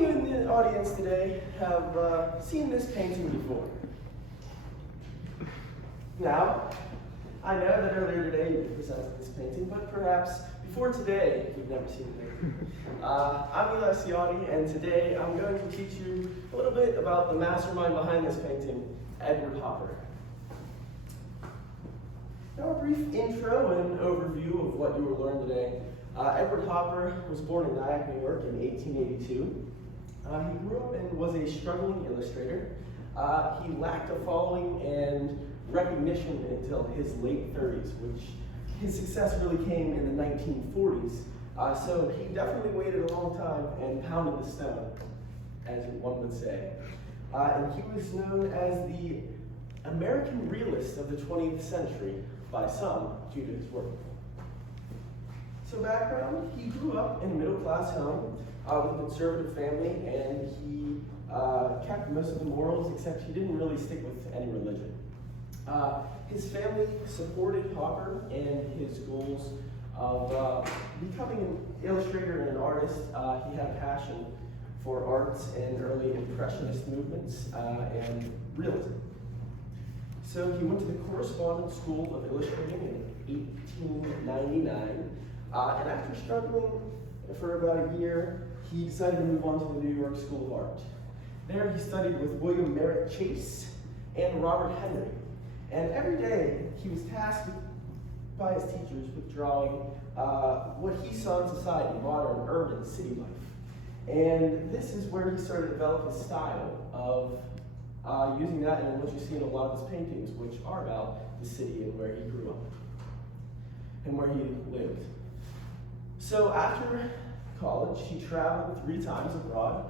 many of you in the audience today have seen this painting before? Now, I know that earlier today you presented this painting, but perhaps before today you've never seen it. I'm Eli Ciotti, and today I'm going to teach you a little bit about the mastermind behind this painting, Edward Hopper. Now, a brief intro and overview of what you will learn today. Edward Hopper was born in Nyack, New York in 1882. He grew up and was a struggling illustrator. He lacked a following and recognition until his late 30s, which his success really came in the 1940s. So he definitely waited a long time and pounded the stone, as one would say. And he was known as the American realist of the 20th century by some due to his work. So background, he grew up in a middle-class home with a conservative family, and he kept most of the morals, except he didn't really stick with any religion. His family supported Hopper and his goals of becoming an illustrator and an artist. He had a passion for arts and early Impressionist movements and realism. So he went to the Correspondence School of Illustrating in 1899, and after struggling for about a year, he decided to move on to the New York School of Art. There he studied with William Merritt Chase and Robert Henry. And every day, he was tasked by his teachers with drawing what he saw in society, modern, urban, city life. And this is where he started to develop his style of using that and what you see in a lot of his paintings, which are about the city and where he grew up and where he lived. So after college, he traveled 3 times abroad.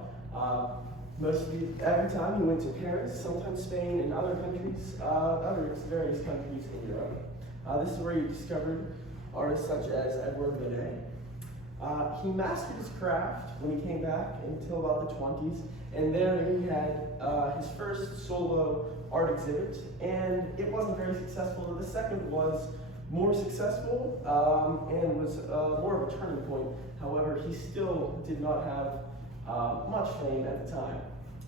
Every time he went to Paris, sometimes Spain, and other countries, various countries in Europe. This is where he discovered artists such as Edouard Manet. He mastered his craft when he came back until about the 20s, and there he had his first solo art exhibit, and it wasn't very successful. The second was more successful and was more of a turning point. However, he still did not have much fame at the time.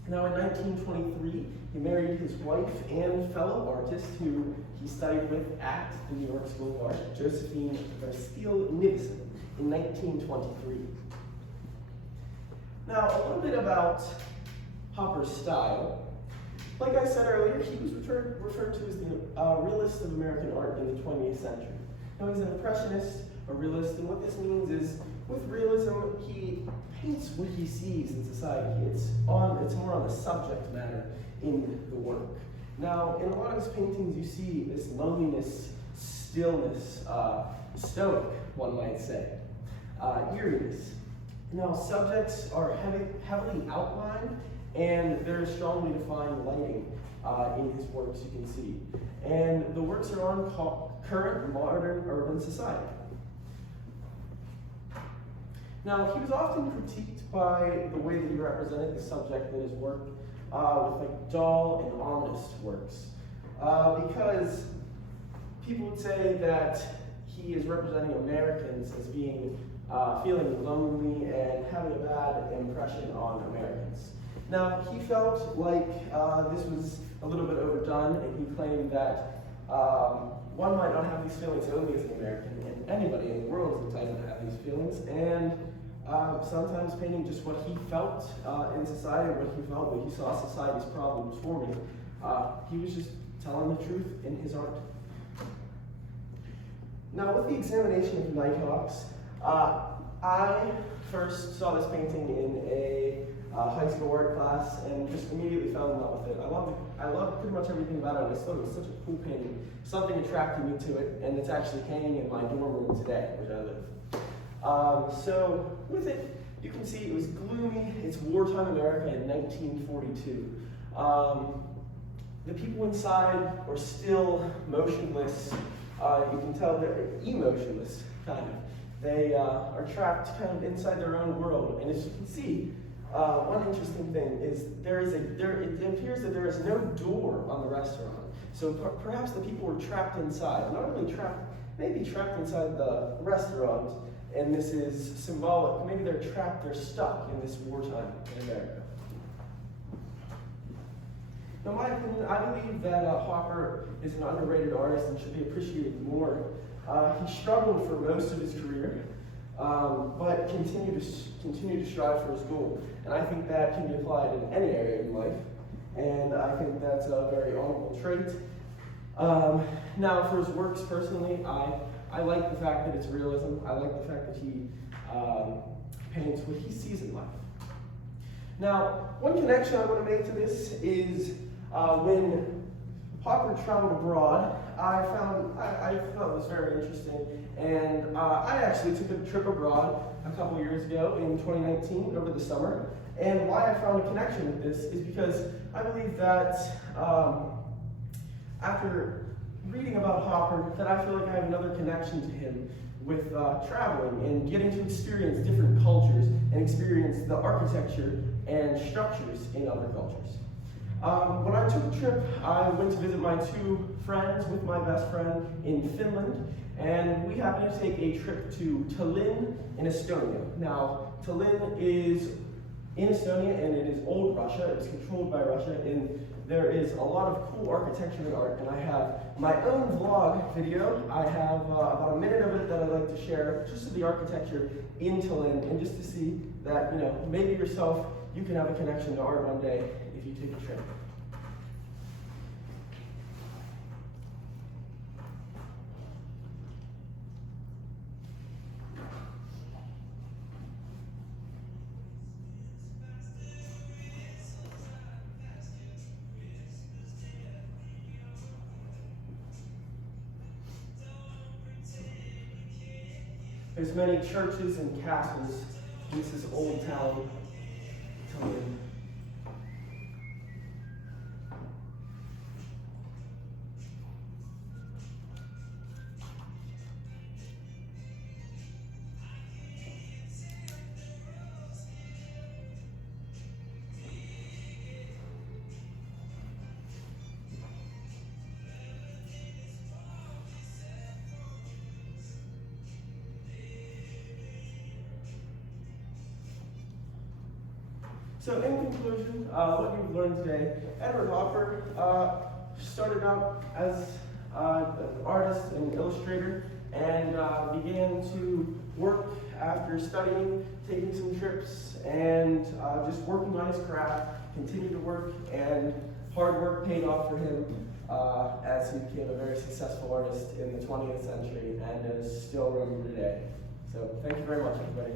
Now, in 1923, he married his wife and fellow artist who he studied with at the New York School of Art, Josephine Versteele-Nivison, in 1923. Now, a little bit about Hopper's style. Like I said earlier, he was referred to as the realist of American art in the 20th century. Now, he's an impressionist, a realist, and what this means is, with realism, he paints what he sees in society. It's more on the subject matter in the work. Now, in a lot of his paintings, you see this loneliness, stillness, stoic, one might say, eeriness. Now, subjects are heavily outlined, and there is strongly defined lighting in his works, you can see. And the works are on current modern urban society. Now, he was often critiqued by the way that he represented the subject in his work with like dull and ominous works. Because people would say that he is representing Americans as being feeling lonely and having a bad impression on Americans. Now, he felt like this was a little bit overdone, and he claimed that one might not have these feelings only as an American, and anybody in the world is entitled to have these feelings, and sometimes painting just what he felt in society, what he felt when he saw society's problems forming. He was just telling the truth in his art. Now, with the examination of Nighthawks, I first saw this painting in a high school art class and just immediately fell in love with it. I loved pretty much everything about it. I just thought it was such a cool painting. Something attracted me to it, and it's actually hanging in my dorm room today, which I live. So with it, you can see it was gloomy. It's wartime America in 1942. The people inside are still motionless. You can tell they're emotionless, kind of. They are trapped kind of inside their own world. And as you can see, one interesting thing is it appears that there is no door on the restaurant. So perhaps the people were trapped inside. Not only trapped maybe trapped inside the restaurant, and this is symbolic. Maybe they're trapped, they're stuck in this wartime in America. In my opinion, I believe that Hopper is an underrated artist and should be appreciated more. He struggled for most of his career, but continued to strive for his goal. And I think that can be applied in any area in life, and I think that's a very honorable trait. Now, for his works personally, I like the fact that it's realism. I like the fact that he paints what he sees in life. Now, one connection I want to make to this is when Hopper traveled abroad, I thought it was very interesting, and I actually took a trip abroad a couple years ago in 2019 over the summer. And why I found a connection with this is because I believe that after reading about Hopper, that I feel like I have another connection to him with traveling and getting to experience different cultures and experience the architecture and structures in other cultures. When I took the trip, I went to visit my two friends with my best friend in Finland, and we happened to take a trip to Tallinn in Estonia. Now, Tallinn is in Estonia, and it is old Russia. It was controlled by Russia, and there is a lot of cool architecture and art, and I have my own vlog video. I have about a minute of it that I'd like to share, just of the architecture in Tallinn, and just to see that, maybe yourself, you can have a connection to art one day if you take a trip. There's many churches and castles. This is Old Town Tallinn. So in conclusion, what you've learned today, Edward Hopper started out as an artist and illustrator, and began to work after studying, taking some trips, and just working on his craft, continued to work, and hard work paid off for him as he became a very successful artist in the 20th century and is still remembered today. So thank you very much, everybody.